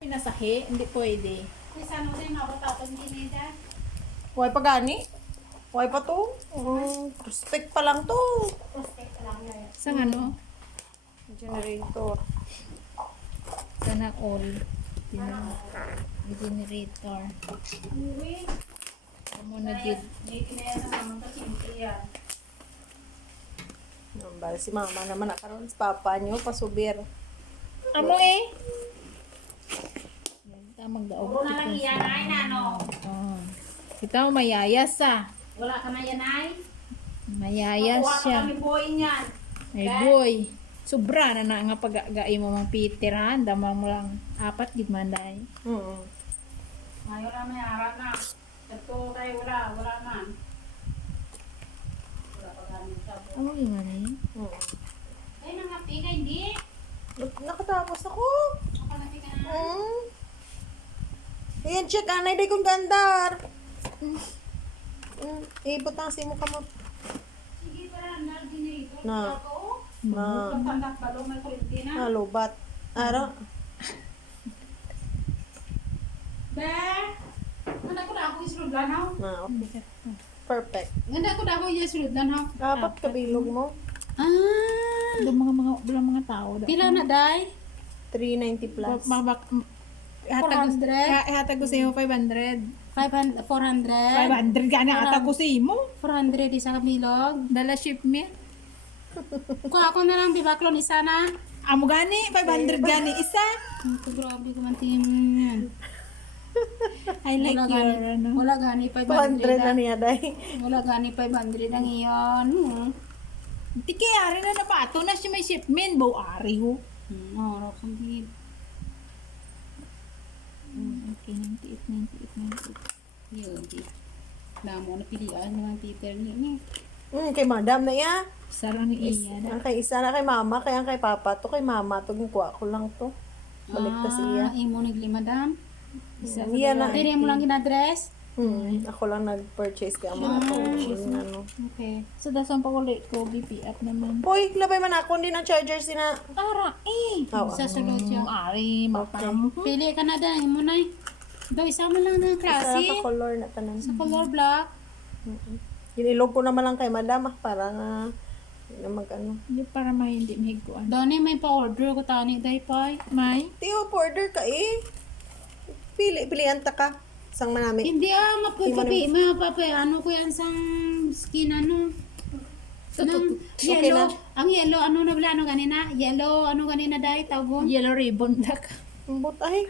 Pinasahi, hindi pwede. Isa no din ako tapos ginida. Huwag pa gani? Huwag pa to? Prospect pa lang to. Prospect lang yun. Sa ano? Generator. Sana all. Generator. Uwi. Amo na did. May kinaya sa naman kasi yan. Nambal si mama naman nakaroon sa papa nyo, pasubir. Amo eh. Tamang daog. Puro na lang yan ay nano. Kita mo mayayas ah. Wala ka na yan ay. Mayayas Makuha siya. ka kami boy niyan. Ay boy. Sobra na nga pag-gai mo mang Peter ha. Damang mo lang 4 gid man dai. Ngayon na may harap na. Ito kayo wala man. Wala pa gamit sa buhay. Amo yung ano yun? Ay nangapi ka hindi. Nakatapos ako. Ako napi ka na. Ayan, check anay day kong gandar. Ibutang mo ka mo. Sige para na dinito. Na. Ako. Na. Pagtandak balo may kurinti na. Lobat. Ara. Be. Nganda ko na ako isulod lan haw. Na, okay. Perfect. Nganda ko na ako isulod lan haw. Dapat kabilog mo. Mga tao. Pila na day? 390 plus. Hatag ko sa iyo 500. 400. 500 gani hatag ko sa imo. 400 isa ka bilog. Dala shipment. Kung ako na lang bibaklon isa na. Amo gani 500 gani isa. Ito grabe ko man team yan. I like Wala your gani- ano. Wala gani 200 500 na niya, day. Wala gani 500 ang iyon. Tiki ari na napato na siya may shipment bo ari ho. Oro kong bib. Okay 98. Yun. Namo na pilihan naman Peter niya. Kay madam na iya. Sarang iya na. Ang kay isa na kay mama, kay ang kay papa. To kay mama, to kuha ko lang to. Balik ta siya. Imo naglima dam. Isa Iya na. Dire mo lang ginadress. Ako lang nag-purchase kaya mga to. Ano. Okay. So dasan pa ulit ko BPF naman. Hoy, labay man ako din ang charger sina. Tara eh. Sa sulod Yung siya. ari mapam. Pili ka na dahil mo na. Do isa man lang ng Isa klase. ka color na tanan. Sa color black. Ginilog ko naman lang kay madam para nga na mag-ano. Hindi para hindi mahiguan. Dani may pa-order ko tani day pay. May? Tiyo, order ka eh. Pilihan ta ka. Sang manami. Hindi mapapapi ano ko yan sang skin ano. Nang Okay yellow. na. Ang yellow ano na bala ano ganina? Yellow ano ganina day tawgon? Yellow ribbon tak. Ambot ay.